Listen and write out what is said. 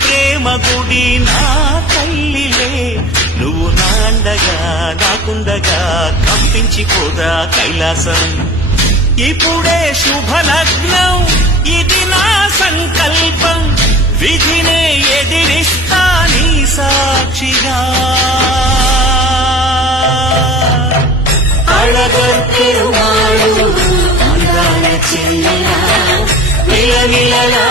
ప్రేమ గుడి నా తల్లిలే నువ్వు నాండగా నాకుండగా కంపించిపోదా కైలాసం ఇప్పుడే శుభలగ్నం ఇది నా సంకల్పం విధినే ఎదిరిస్తా నీ సాక్షిగా అళగర్తిరుమాళు అందాల చెల్లెలా నిలనిలలా